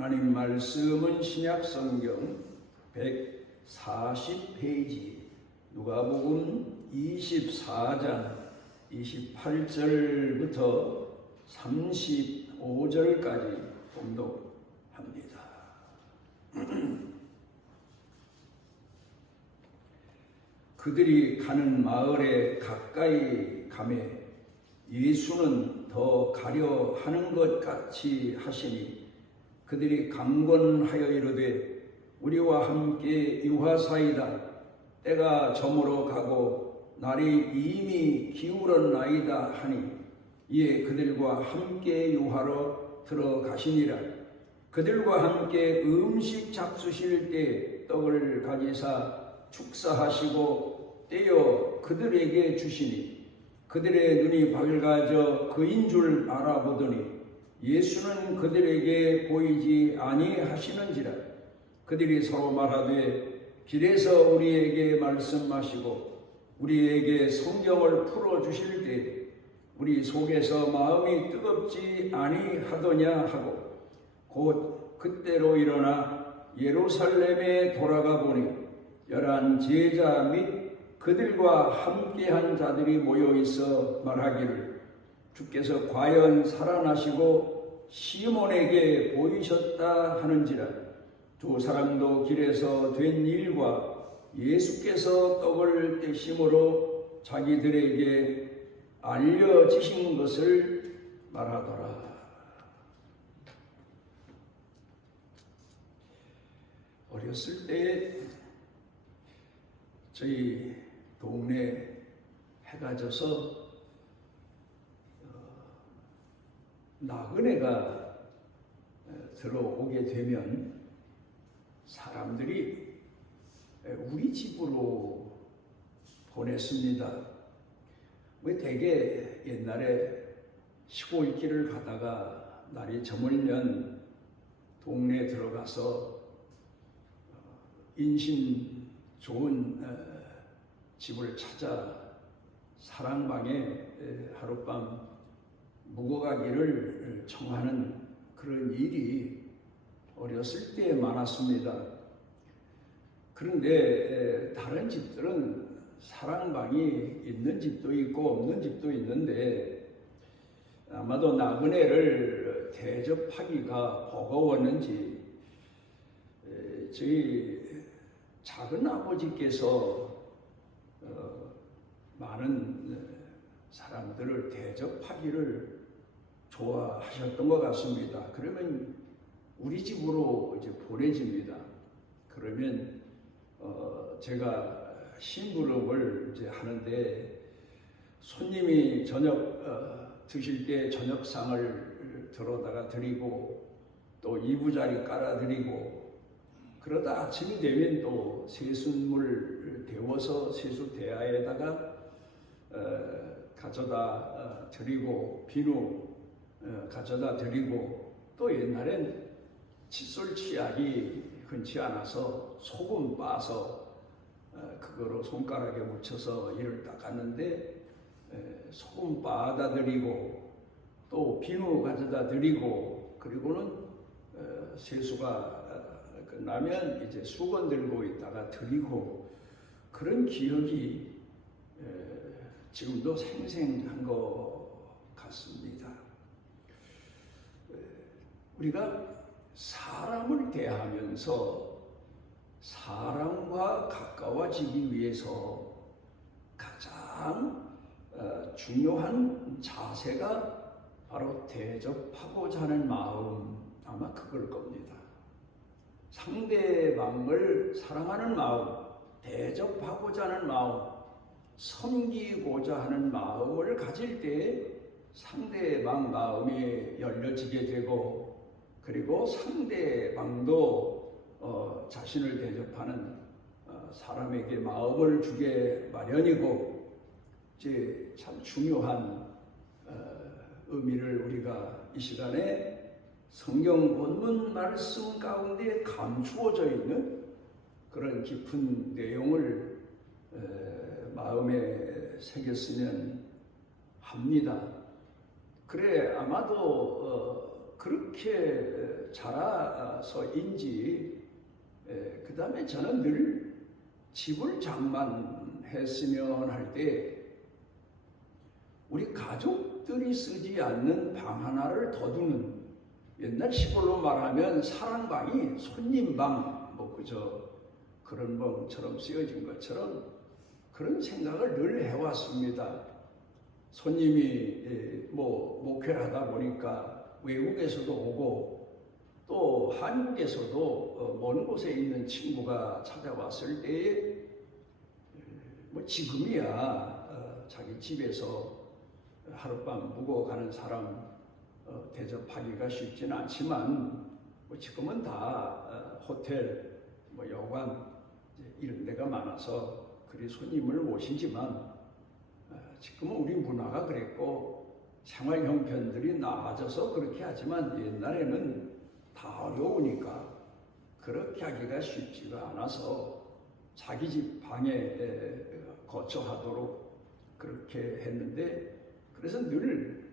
하나님 말씀은 신약성경 140페이지 누가복음 24장 28절부터 35절까지 봉독합니다. 그들이 가는 마을에 가까이 가매 예수는 더 가려 하는 것 같이 하시니 그들이 강권하여 이르되 우리와 함께 유하사이다. 때가 저물어 가고 날이 이미 기울었나이다 하니 이에 그들과 함께 유하러 들어가시니라. 그들과 함께 음식 잡수실 때 떡을 가지사 축사하시고 떼어 그들에게 주시니 그들의 눈이 밝아져 그인 줄 알아보더니 예수는 그들에게 보이지 아니하시는지라. 그들이 서로 말하되 길에서 우리에게 말씀하시고 우리에게 성경을 풀어주실 때 우리 속에서 마음이 뜨겁지 아니하더냐 하고 곧 그때로 일어나 예루살렘에 돌아가 보니 11 제자 및 그들과 함께한 자들이 모여 있어 말하기를 주께서 과연 살아나시고 시몬에게 보이셨다 하는지라. 두 사람도 길에서 된 일과 예수께서 떡을 떼심으로 자기들에게 알려지신 것을 말하더라. 어렸을 때 저희 동네 해가 져서 나그네가 들어오게 되면 사람들이 우리 집으로 보냈습니다. 왜 대개 옛날에 시골길을 가다가 날이 저물면 동네에 들어가서 인심 좋은 집을 찾아 사랑방에 하룻밤 묵어가기를 청하는 그런 일이 어렸을 때 많았습니다. 그런데 다른 집들은 사랑방이 있는 집도 있고 없는 집도 있는데 아마도 나그네를 대접하기가 버거웠는지 저희 작은 아버지께서 많은 사람들을 대접하기를 좋아하셨던 것 같습니다. 그러면 우리 집으로 이제 보내집니다. 그러면 제가 심부름을 이제 하는데 손님이 저녁 드실 때 저녁상을 들어다가 드리고 또 이부자리 깔아드리고 그러다 아침이 되면 또 세숫물 데워서 세숫대야에다가 가져다 드리고 비누 가져다 드리고 또 옛날엔 칫솔 치약이 흔치 않아서 소금 빻아서 그거로 손가락에 묻혀서 이를 닦았는데 소금 빻아다 드리고 또 비누 가져다 드리고 그리고는 세수가 끝나면 이제 수건 들고 있다가 드리고 그런 기억이 지금도 생생한 것 같습니다. 우리가 사람을 대하면서 사람과 가까워지기 위해서 가장 중요한 자세가 바로 대접하고자 하는 마음, 아마 그걸 겁니다. 상대방을 사랑하는 마음, 대접하고자 하는 마음, 섬기고자 하는 마음을 가질 때 상대방 마음이 열려지게 되고 그리고 상대방도 자신을 대접하는 사람에게 마음을 주게 마련이고 이제 참 중요한 의미를 우리가 이 시간에 성경 본문 말씀 가운데 감추어져 있는 그런 깊은 내용을 마음에 새겼으면 합니다. 그래 아마도 그렇게 자라서인지 그 다음에 저는 늘 집을 장만했으면 할 때 우리 가족들이 쓰지 않는 방 하나를 더 두는, 옛날 시골로 말하면 사랑방이 손님방 뭐 그저 그런 방처럼 쓰여진 것처럼 그런 생각을 늘 해왔습니다. 손님이 뭐 목회를 하다 보니까 외국에서도 오고 또 한국에서도 먼 곳에 있는 친구가 찾아왔을 때에 뭐 지금이야 자기 집에서 하룻밤 묵어 가는 사람 대접하기가 쉽지는 않지만 뭐 지금은 다 호텔, 뭐 여관 이런 데가 많아서 그리 손님을 모시지만 지금은 우리 문화가 그랬고 생활 형편들이 나아져서 그렇게 하지만 옛날에는 다 어려우니까 그렇게 하기가 쉽지가 않아서 자기 집 방에 거처하도록 그렇게 했는데, 그래서 늘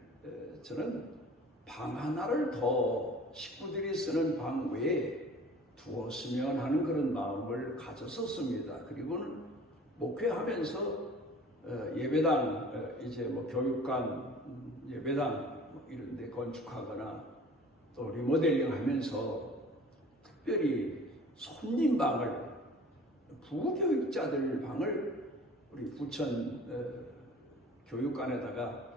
저는 방 하나를 더 식구들이 쓰는 방 외에 두었으면 하는 그런 마음을 가졌었습니다. 그리고는 목회하면서 예배당, 이제 뭐 교육관, 예배당 이런 데 건축하거나 또 리모델링 하면서 특별히 손님방을, 부교육자들 방을 우리 부천 교육관에다가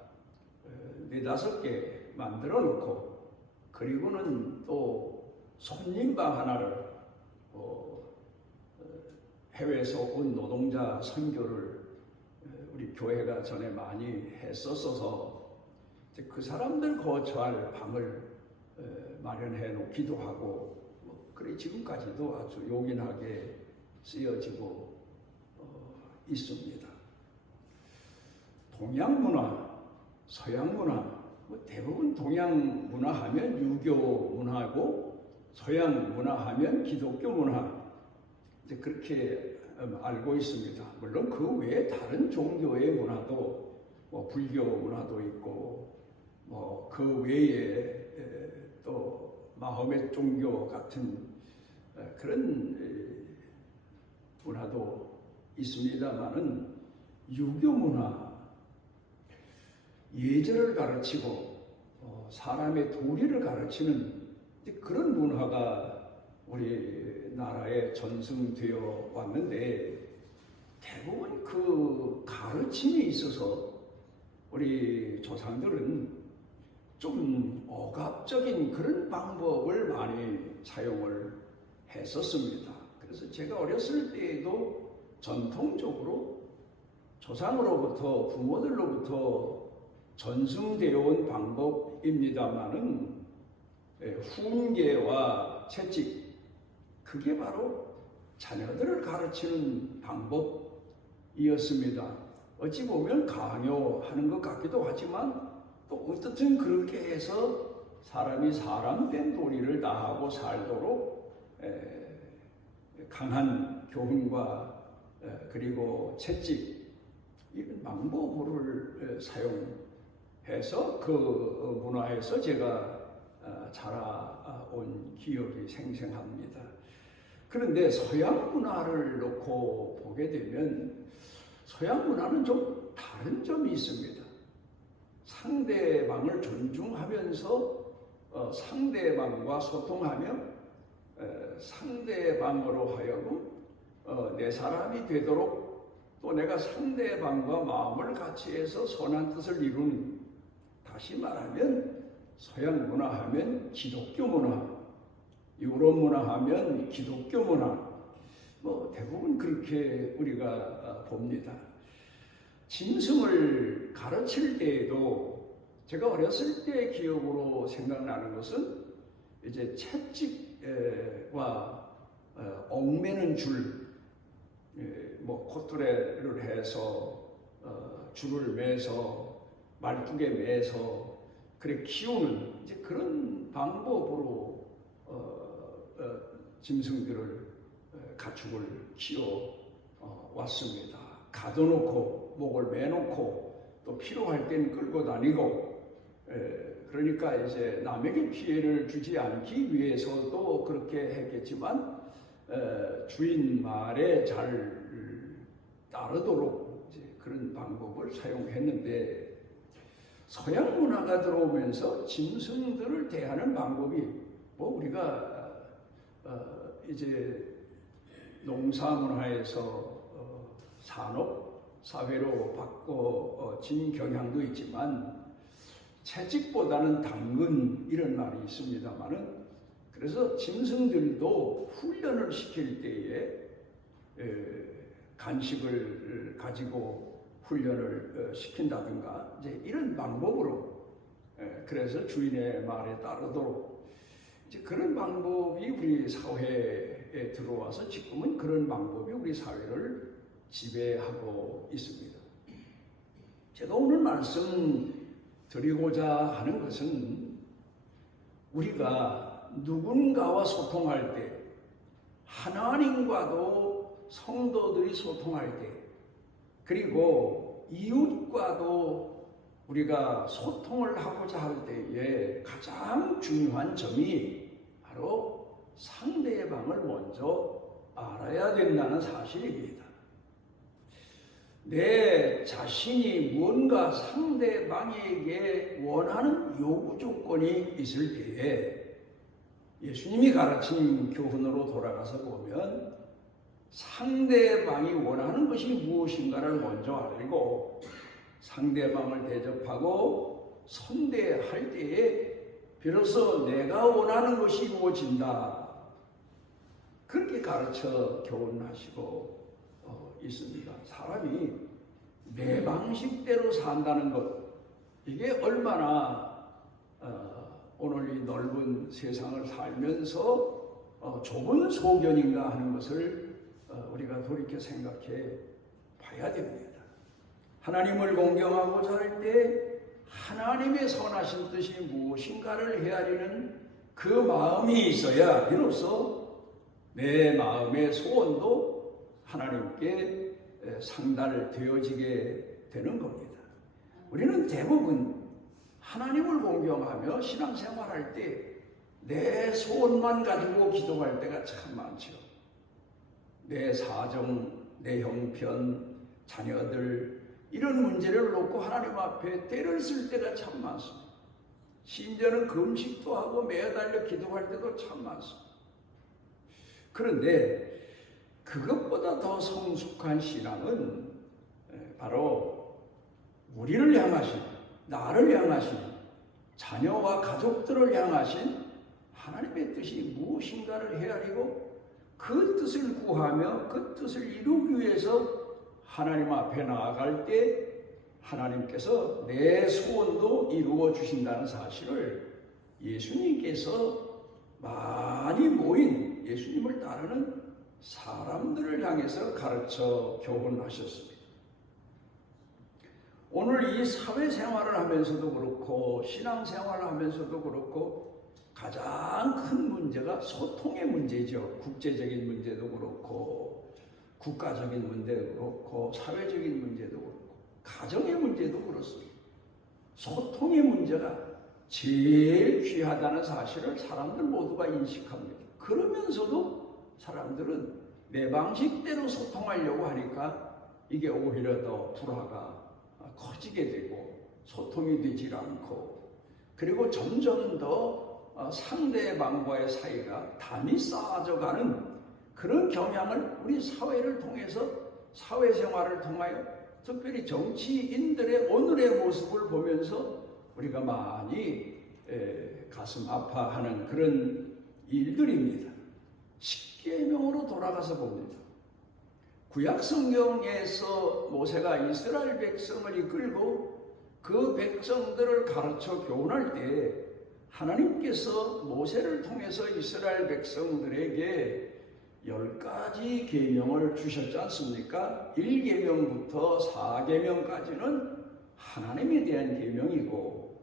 4-5개 만들어 놓고, 그리고는 또 손님방 하나를 해외에서 온 노동자 선교를 우리 교회가 전에 많이 했었어서 그 사람들 거처할 방을 마련해 놓기도 하고, 그래 지금까지도 아주 요긴하게 쓰여지고 있습니다. 동양 문화, 서양 문화, 대부분 동양 문화 하면 유교 문화고 서양 문화 하면 기독교 문화, 이제 그렇게 알고 있습니다. 물론 그 외에 다른 종교의 문화도 뭐 불교 문화도 있고 뭐 그 외에 또 마호메 종교 같은 그런 문화도 있습니다만은 유교 문화, 예절을 가르치고 사람의 도리를 가르치는 그런 문화가 우리 나라에 전승되어 왔는데, 대부분 그 가르침에 있어서 우리 조상들은 좀 억압적인 그런 방법을 많이 사용을 했었습니다. 그래서 제가 어렸을 때에도 전통적으로 조상으로부터, 부모들로부터 전승되어 온 방법입니다만은 훈계와 채찍, 그게 바로 자녀들을 가르치는 방법이었습니다. 어찌 보면 강요하는 것 같기도 하지만 또 어떻든 그렇게 해서 사람이 사람된 도리를 다하고 살도록 강한 교훈과 그리고 채찍, 이런 방법을 사용해서 그 문화에서 제가 자라온 기억이 생생합니다. 그런데 서양 문화를 놓고 보게 되면 서양 문화는 좀 다른 점이 있습니다. 상대방을 존중하면서 상대방과 소통하며 상대방으로 하여금 내 사람이 되도록, 또 내가 상대방과 마음을 같이 해서 선한 뜻을 이루는, 다시 말하면 서양 문화하면 기독교 문화, 유럽 문화하면 기독교 문화, 뭐 대부분 그렇게 우리가 봅니다. 짐승을 가르칠 때에도 제가 어렸을 때 기억으로 생각나는 것은 이제 채찍과 얽매는 줄, 뭐 코트레를 해서 줄을 매서 말뚝에 매서 그래 키우는 이제 그런 방법으로 짐승들을 가축을 키워 왔습니다. 가둬놓고 목을 매놓고 또 필요할 땐 끌고 다니고 그러니까 이제 남에게 피해를 주지 않기 위해서도 그렇게 했겠지만 주인 말에 잘 따르도록 이제 그런 방법을 사용했는데 서양 문화가 들어오면서 짐승들을 대하는 방법이 뭐 우리가 이제 농사 문화에서 산업 사회로 바꿔진 경향도 있지만 채찍보다는 당근 이런 말이 있습니다만은 그래서 짐승들도 훈련을 시킬 때에 간식을 가지고 훈련을 시킨다든가 이제 이런 방법으로 그래서 주인의 말에 따르도록 이제 그런 방법이 우리 사회에 들어와서 지금은 그런 방법이 우리 사회를 지배하고 있습니다. 제가 오늘 말씀 드리고자 하는 것은 우리가 누군가와 소통할 때 하나님과도 성도들이 소통할 때 그리고 이웃과도 우리가 소통을 하고자 할 때에 가장 중요한 점이 바로 상대방을 먼저 알아야 된다는 사실입니다. 내 자신이 뭔가 상대방에게 원하는 요구 조건이 있을 때에 예수님이 가르친 교훈으로 돌아가서 보면 상대방이 원하는 것이 무엇인가를 먼저 알고 상대방을 대접하고 선대할 때에 비로소 내가 원하는 것이 이루어진다. 그렇게 가르쳐 교훈하시고 있습니다. 사람이 내 방식대로 산다는 것 이게 얼마나 오늘 이 넓은 세상을 살면서 좁은 소견인가 하는 것을 우리가 돌이켜 생각해 봐야 됩니다. 하나님을 공경하고자 할 때 하나님의 선하신 뜻이 무엇인가를 헤아리는 그 마음이 있어야 비로소 내 마음의 소원도 하나님께 상달되어지게 되는 겁니다. 우리는 대부분 하나님을 공경하며 신앙생활할 때 내 소원만 가지고 기도할 때가 참 많죠. 내 사정, 내 형편, 자녀들 이런 문제를 놓고 하나님 앞에 때를 쓸 때가 참 많습니다. 심지어는 금식도 하고 매달려 기도할 때도 참 많습니다. 그런데 그것보다 더 성숙한 신앙은 바로 우리를 향하신, 나를 향하신, 자녀와 가족들을 향하신 하나님의 뜻이 무엇인가를 헤아리고 그 뜻을 구하며 그 뜻을 이루기 위해서 하나님 앞에 나아갈 때 하나님께서 내 소원도 이루어 주신다는 사실을 예수님께서 많이 모인 예수님을 따르는 사람들을 향해서 가르쳐 교훈하셨습니다. 오늘 이 사회생활을 하면서도 그렇고 신앙생활을 하면서도 그렇고 가장 큰 문제가 소통의 문제죠. 국제적인 문제도 그렇고 국가적인 문제도 그렇고 사회적인 문제도 그렇고 가정의 문제도 그렇습니다. 소통의 문제가 제일 귀하다는 사실을 사람들 모두가 인식합니다. 그러면서도 사람들은 내 방식대로 소통하려고 하니까 이게 오히려 더 불화가 커지게 되고 소통이 되질 않고 그리고 점점 더 상대방과의 사이가 담이 쌓아져가는 그런 경향을 우리 사회를 통해서 사회생활을 통하여 특별히 정치인들의 오늘의 모습을 보면서 우리가 많이 가슴 아파하는 그런 일들입니다. 십계명으로 돌아가서 봅니다. 구약 성경에서 모세가 이스라엘 백성을 이끌고 그 백성들을 가르쳐 교훈할 때 하나님께서 모세를 통해서 이스라엘 백성들에게 10가지 계명을 주셨지 않습니까? 1계명부터 4계명까지는 하나님에 대한 계명이고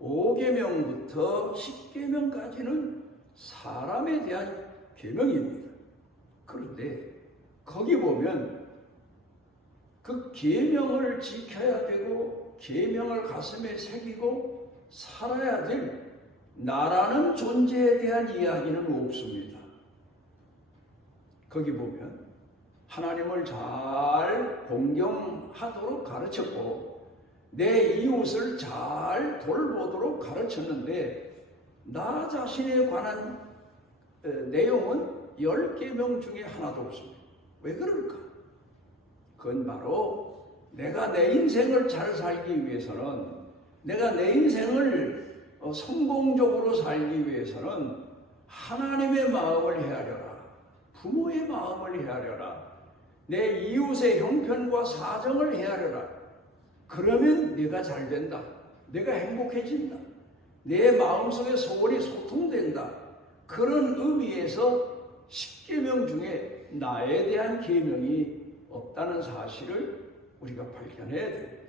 5계명부터 10계명까지는 사람에 대한 계명입니다. 그런데 거기 보면 그 계명을 지켜야 되고 계명을 가슴에 새기고 살아야 될 나라는 존재에 대한 이야기는 없습니다. 거기 보면 하나님을 잘 공경하도록 가르쳤고 내 이웃을 잘 돌보도록 가르쳤는데 나 자신에 관한 내용은 10계명 중에 하나도 없습니다. 왜 그럴까? 그건 바로 내가 내 인생을 잘 살기 위해서는, 내가 내 인생을 성공적으로 살기 위해서는 하나님의 마음을 헤아려라, 부모의 마음을 헤아려라, 내 이웃의 형편과 사정을 헤아려라. 그러면 내가 잘 된다, 내가 행복해진다, 내 마음속에 소원이 소통된다. 그런 의미에서 10계명 중에 나에 대한 계명이 없다는 사실을 우리가 발견해야 됩니다.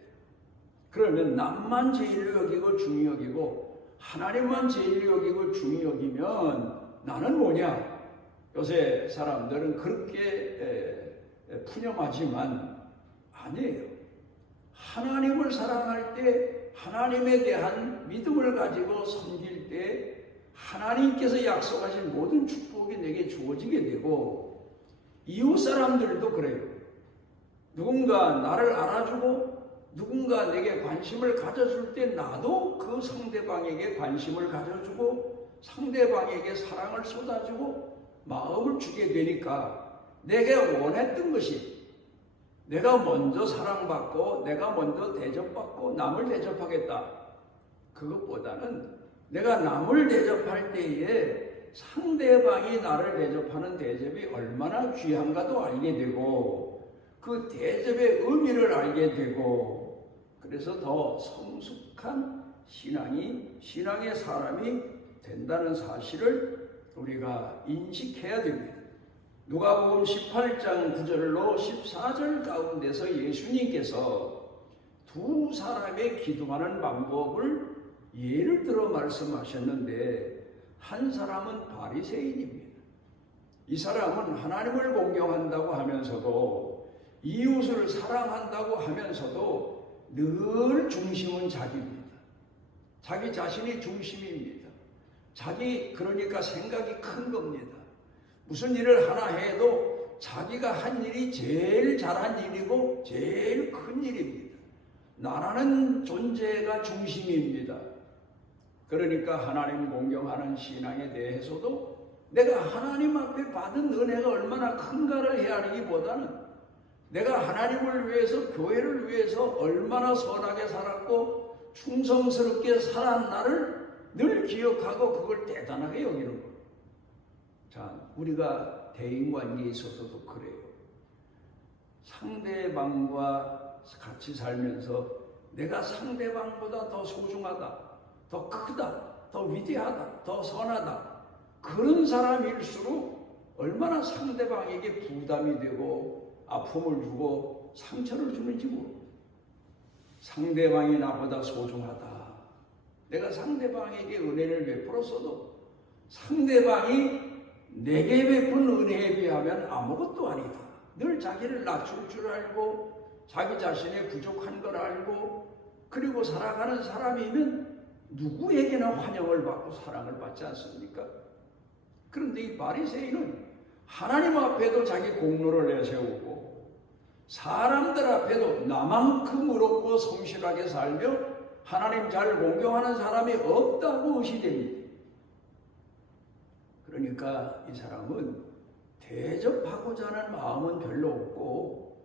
그러면 남만 제일 여기고 중히 여기고 하나님만 제일 여기고 중히 여기면 나는 뭐냐? 요새 사람들은 그렇게 푸념하지만 아니에요. 하나님을 사랑할 때, 하나님에 대한 믿음을 가지고 섬길 때 하나님께서 약속하신 모든 축복이 내게 주어지게 되고, 이웃 사람들도 그래요. 누군가 나를 알아주고 누군가 내게 관심을 가져줄 때 나도 그 상대방에게 관심을 가져주고 상대방에게 사랑을 쏟아주고 마음을 주게 되니까 내가 원했던 것이, 내가 먼저 사랑받고 내가 먼저 대접받고 남을 대접하겠다, 그것보다는 내가 남을 대접할 때에 상대방이 나를 대접하는 대접이 얼마나 귀한가도 알게 되고 그 대접의 의미를 알게 되고, 그래서 더 성숙한 신앙의 사람이 된다는 사실을 우리가 인식해야 됩니다. 누가복음 18장 9절로 14절 가운데서 예수님께서 두 사람의 기도하는 방법을 예를 들어 말씀하셨는데, 한 사람은 바리새인입니다. 이 사람은 하나님을 공경한다고 하면서도 이웃을 사랑한다고 하면서도 늘 중심은 자기입니다. 자기 자신이 중심입니다. 그러니까 생각이 큰 겁니다. 무슨 일을 하나 해도 자기가 한 일이 제일 잘한 일이고 제일 큰 일입니다. 나라는 존재가 중심입니다. 그러니까 하나님 공경하는 신앙에 대해서도 내가 하나님 앞에 받은 은혜가 얼마나 큰가를 헤아리기보다는 내가 하나님을 위해서, 교회를 위해서 얼마나 선하게 살았고 충성스럽게 살았나를 늘 기억하고 그걸 대단하게 여기는 겁니다. 자, 우리가 대인관계에 있어서도 그래요. 상대방과 같이 살면서 내가 상대방보다 더 소중하다, 더 크다, 더 위대하다, 더 선하다, 그런 사람일수록 얼마나 상대방에게 부담이 되고 아픔을 주고 상처를 주는지 모릅니다. 상대방이 나보다 소중하다, 내가 상대방에게 은혜를 베풀었어도 상대방이 내게 베푼 은혜에 비하면 아무것도 아니다, 늘 자기를 낮출 줄 알고 자기 자신의 부족한 걸 알고 그리고 살아가는 사람이면 누구에게나 환영을 받고 사랑을 받지 않습니까? 그런데 이 바리새인은 하나님 앞에도 자기 공로를 내세우고 사람들 앞에도 나만큼 의롭고 성실하게 살며 하나님 잘 공경하는 사람이 없다고 의시됩니다. 그러니까 이 사람은 대접하고자 하는 마음은 별로 없고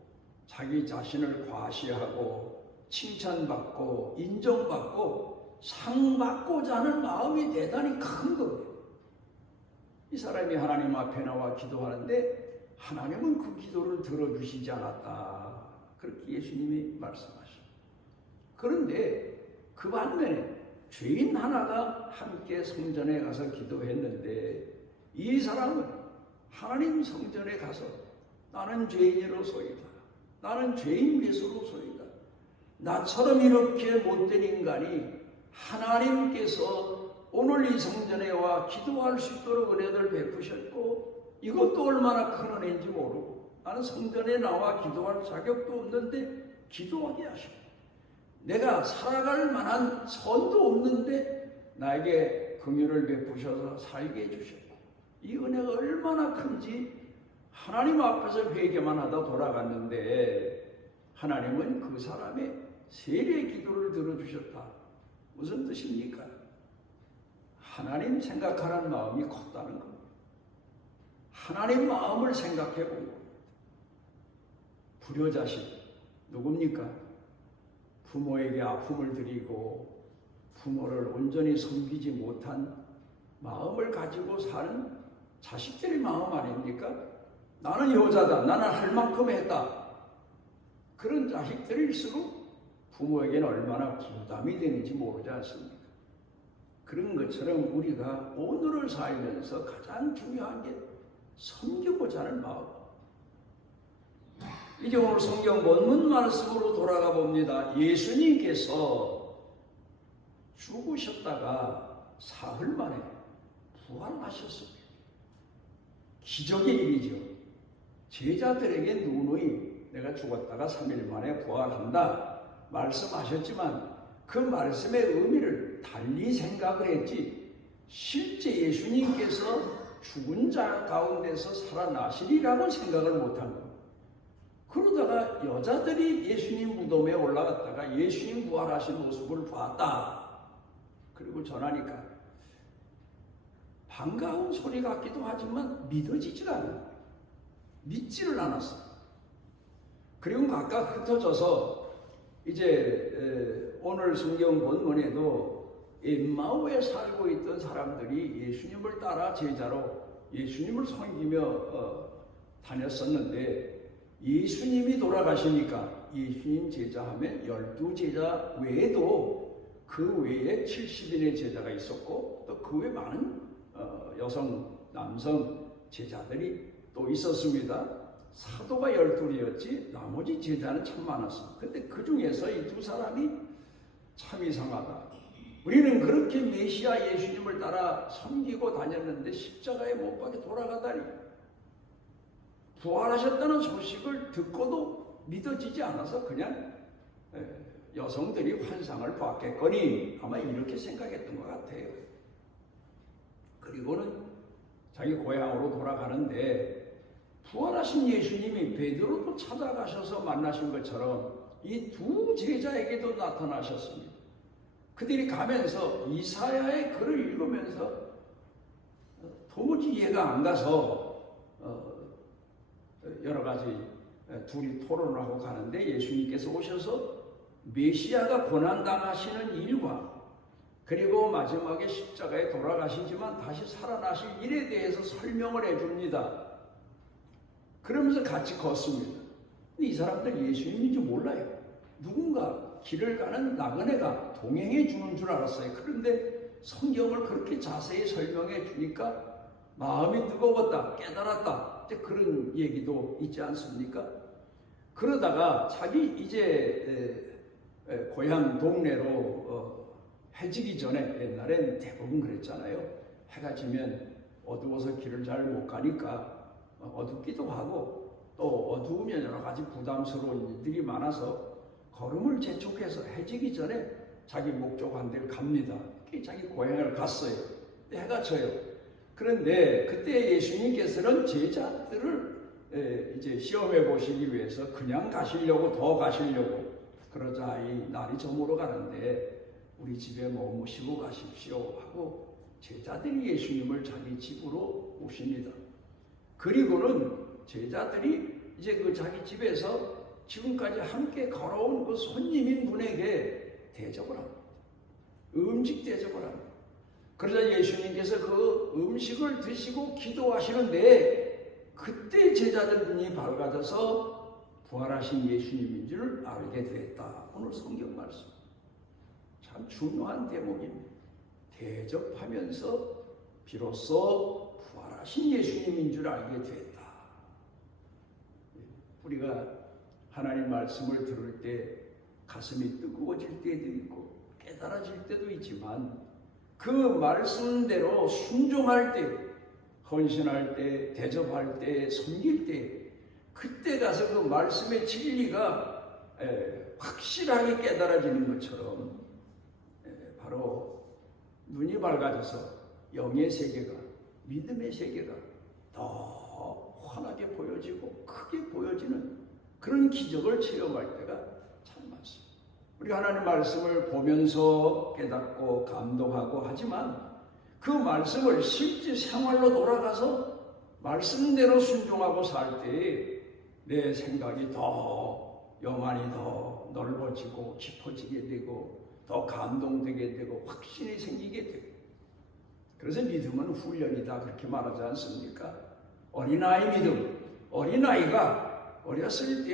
자기 자신을 과시하고 칭찬받고 인정받고 상받고자 하는 마음이 대단히 큰 겁니다. 이 사람이 하나님 앞에 나와 기도하는데 하나님은 그 기도를 들어주시지 않았다, 그렇게 예수님이 말씀하십니다. 그런데 그 반면에 죄인 하나가 함께 성전에 가서 기도했는데 이 사람은 하나님 성전에 가서 나는 죄인으로소이다, 나는 죄인 배수로소이다, 나처럼 이렇게 못된 인간이 하나님께서 오늘 이 성전에 와 기도할 수 있도록 은혜를 베푸셨고 이것도 얼마나 큰 은혜인지 모르고 나는 성전에 나와 기도할 자격도 없는데 기도하게 하십니다. 내가 살아갈 만한 선도 없는데 나에게 긍휼을 베푸셔서 살게 해주셨고, 이 은혜가 얼마나 큰지 하나님 앞에서 회개만 하다 돌아갔는데 하나님은 그 사람의 세례 기도를 들어주셨다. 무슨 뜻입니까? 하나님 생각하는 마음이 컸다는 겁니다. 하나님 마음을 생각해 본 겁니다. 불효자식 누굽니까? 부모에게 아픔을 드리고 부모를 온전히 섬기지 못한 마음을 가지고 사는 자식들의 마음 아닙니까? 나는 여자다, 나는 할 만큼 했다. 그런 자식들일수록 부모에게는 얼마나 부담이 되는지 모르지 않습니까? 그런 것처럼 우리가 오늘을 살면서 가장 중요한 게 섬기고자 하는 마음. 이제 오늘 성경 본문 말씀으로 돌아가 봅니다. 예수님께서 죽으셨다가 사흘 만에 부활하셨습니다. 기적의 일이죠. 제자들에게 누누이 내가 죽었다가 3일 만에 부활한다 말씀하셨지만 그 말씀의 의미를 달리 생각을 했지, 실제 예수님께서 죽은 자 가운데서 살아나시리라고 생각을 못한 겁니다. 그러다가 여자들이 예수님 무덤에 올라갔다가 예수님 부활하신 모습을 봤다. 그리고 전하니까 반가운 소리 같기도 하지만 믿어지지가 않는 거예요. 믿지를 않았어요. 그리고 각각 흩어져서 이제 오늘 성경 본문에도 엠마오에 살고 있던 사람들이 예수님을 따라 제자로 예수님을 섬기며 다녔었는데, 예수님이 돌아가시니까 예수님 제자하면 12제자 외에도 그 외에 70인의 제자가 있었고 또 그 외에 많은 여성, 남성 제자들이 또 있었습니다. 사도가 12이었지 나머지 제자는 참 많았습니다. 근데 그 중에서 이 두 사람이 참 이상하다. 우리는 그렇게 메시아 예수님을 따라 섬기고 다녔는데 십자가에 못 박혀 돌아가다니, 부활하셨다는 소식을 듣고도 믿어지지 않아서 그냥 여성들이 환상을 봤겠거니 아마 이렇게 생각했던 것 같아요. 그리고는 자기 고향으로 돌아가는데 부활하신 예수님이 베드로도 찾아가셔서 만나신 것처럼 이 두 제자에게도 나타나셨습니다. 그들이 가면서 이사야의 글을 읽으면서 도무지 이해가 안 가서 여러 가지 둘이 토론을 하고 가는데 예수님께서 오셔서 메시아가 고난당하시는 일과 그리고 마지막에 십자가에 돌아가시지만 다시 살아나실 일에 대해서 설명을 해줍니다. 그러면서 같이 걷습니다. 근데 이 사람들 예수님인지 몰라요. 누군가 길을 가는 나그네가 동행해 주는 줄 알았어요. 그런데 성경을 그렇게 자세히 설명해 주니까 마음이 뜨거웠다, 깨달았다, 그런 얘기도 있지 않습니까? 그러다가 자기 이제 고향 동네로 해지기 전에, 옛날엔 대부분 그랬잖아요. 해가 지면 어두워서 길을 잘 못 가니까 어둡기도 하고 또 어두우면 여러 가지 부담스러운 일들이 많아서 걸음을 재촉해서 해지기 전에 자기 목적한 데를 갑니다. 자기 고향을 갔어요. 해가 져요. 그런데 그때 예수님께서는 제자들을 이제 시험해 보시기 위해서 그냥 가시려고, 더 가시려고, 그러자 이 날이 저물어 가는데 우리 집에 머무시고 가십시오 하고 제자들이 예수님을 자기 집으로 모십니다. 그리고는 제자들이 이제 그 자기 집에서 지금까지 함께 걸어온 그 손님인 분에게 대접을 합니다. 음식 대접을 합니다. 그러자 예수님께서 그 음식을 드시고 기도하시는데 그때 제자들 눈이 밝아져서 부활하신 예수님인 줄 알게 됐다. 오늘 성경 말씀. 참 중요한 대목입니다. 대접하면서 비로소 부활하신 예수님인 줄 알게 됐다. 우리가 하나님 말씀을 들을 때 가슴이 뜨거워질 때도 있고 깨달아질 때도 있지만 그 말씀대로 순종할 때, 헌신할 때, 대접할 때, 섬길 때, 그때 가서 그 말씀의 진리가 확실하게 깨달아지는 것처럼 바로 눈이 밝아져서 영의 세계가, 믿음의 세계가 더 환하게 보여지고 크게 보여지는 그런 기적을 체험할 때가 참 많습니다. 우리 하나님 말씀을 보면서 깨닫고 감동하고 하지만 그 말씀을 실제 생활로 돌아가서 말씀대로 순종하고 살 때에 내 생각이 더 영안이 더 넓어지고 깊어지게 되고 더 감동되게 되고 확신이 생기게 되고, 그래서 믿음은 훈련이다 그렇게 말하지 않습니까? 어린아이 믿음, 어린아이가 어렸을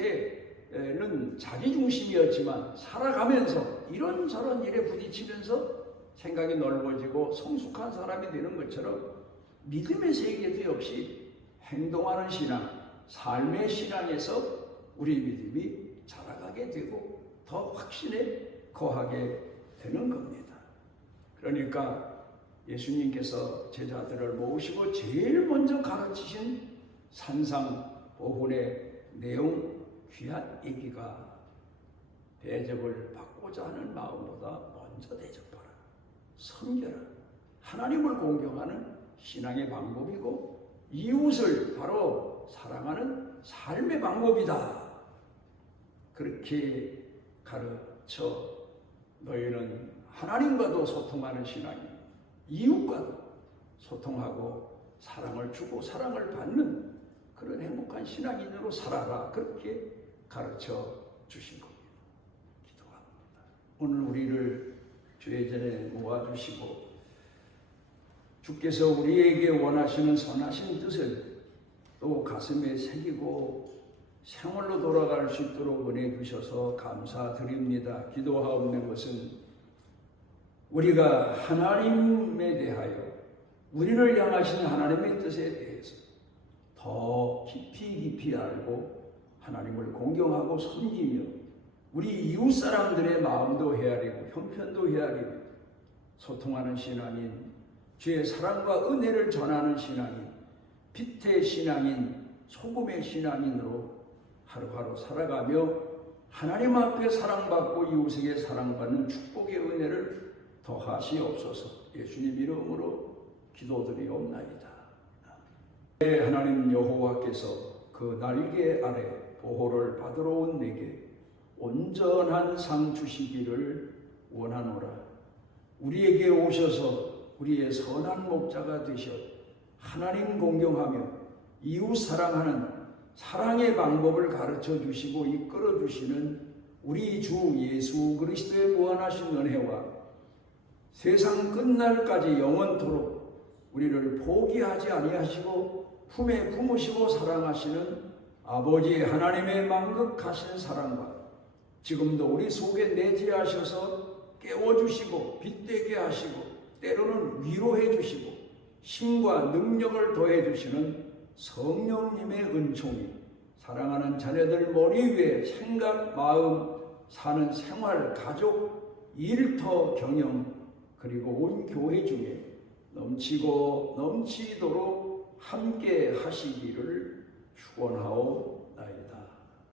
때는 자기중심이었지만 살아가면서 이런저런 일에 부딪히면서 생각이 넓어지고 성숙한 사람이 되는 것처럼 믿음의 세계도 역시 행동하는 신앙, 삶의 신앙에서 우리 믿음이 자라가게 되고 더 확신에 거하게 되는 겁니다. 그러니까 예수님께서 제자들을 모으시고 제일 먼저 가르치신 산상보훈의 내용, 귀한 얘기가 대접을 받고자 하는 마음보다 먼저 대접하라, 섬겨라, 하나님을 공경하는 신앙의 방법이고 이웃을 바로 사랑하는 삶의 방법이다. 그렇게 가르쳐 너희는 하나님과도 소통하는 신앙이 이웃과도 소통하고 사랑을 주고 사랑을 받는 그런 행복한 신앙인으로 살아라. 그렇게 가르쳐 주신 겁니다. 기도합니다. 오늘 우리를 주의 전에 모아주시고 주께서 우리에게 원하시는 선하신 뜻을 또 가슴에 새기고 생활로 돌아갈 수 있도록 은혜 주셔서 감사드립니다. 기도하옵는 것은 우리가 하나님에 대하여 우리를 향하신 하나님의 뜻에 대해서 더 깊이 알고 하나님을 공경하고 섬기며 우리 이웃 사람들의 마음도 헤아리고 형편도 헤아리고 소통하는 신앙인, 주의 사랑과 은혜를 전하는 신앙인, 빛의 신앙인, 소금의 신앙인으로 하루하루 살아가며 하나님 앞에 사랑받고 이웃에게 사랑받는 축복의 은혜를 더하시옵소서. 예수님 이름으로 기도드리옵나이다. 하나님 여호와께서 그 날개 아래 보호를 받으러 온 내게 온전한 상 주시기를 원하노라. 우리에게 오셔서 우리의 선한 목자가 되셔 하나님 공경하며 이웃 사랑하는 사랑의 방법을 가르쳐 주시고 이끌어 주시는 우리 주 예수 그리스도의 무한하신 은혜와 세상 끝날까지 영원토록 우리를 포기하지 아니하시고 품에 품으시고 사랑하시는 아버지 하나님의 만극하신 사랑과 지금도 우리 속에 내재하셔서 깨워주시고 빛되게 하시고 때로는 위로해 주시고 힘과 능력을 더해 주시는 성령님의 은총이 사랑하는 자녀들 머리 위에 생각, 마음, 사는 생활, 가족, 일터, 경영 그리고 온 교회 중에 넘치고 넘치도록 함께 하시기를 축원하옵나이다.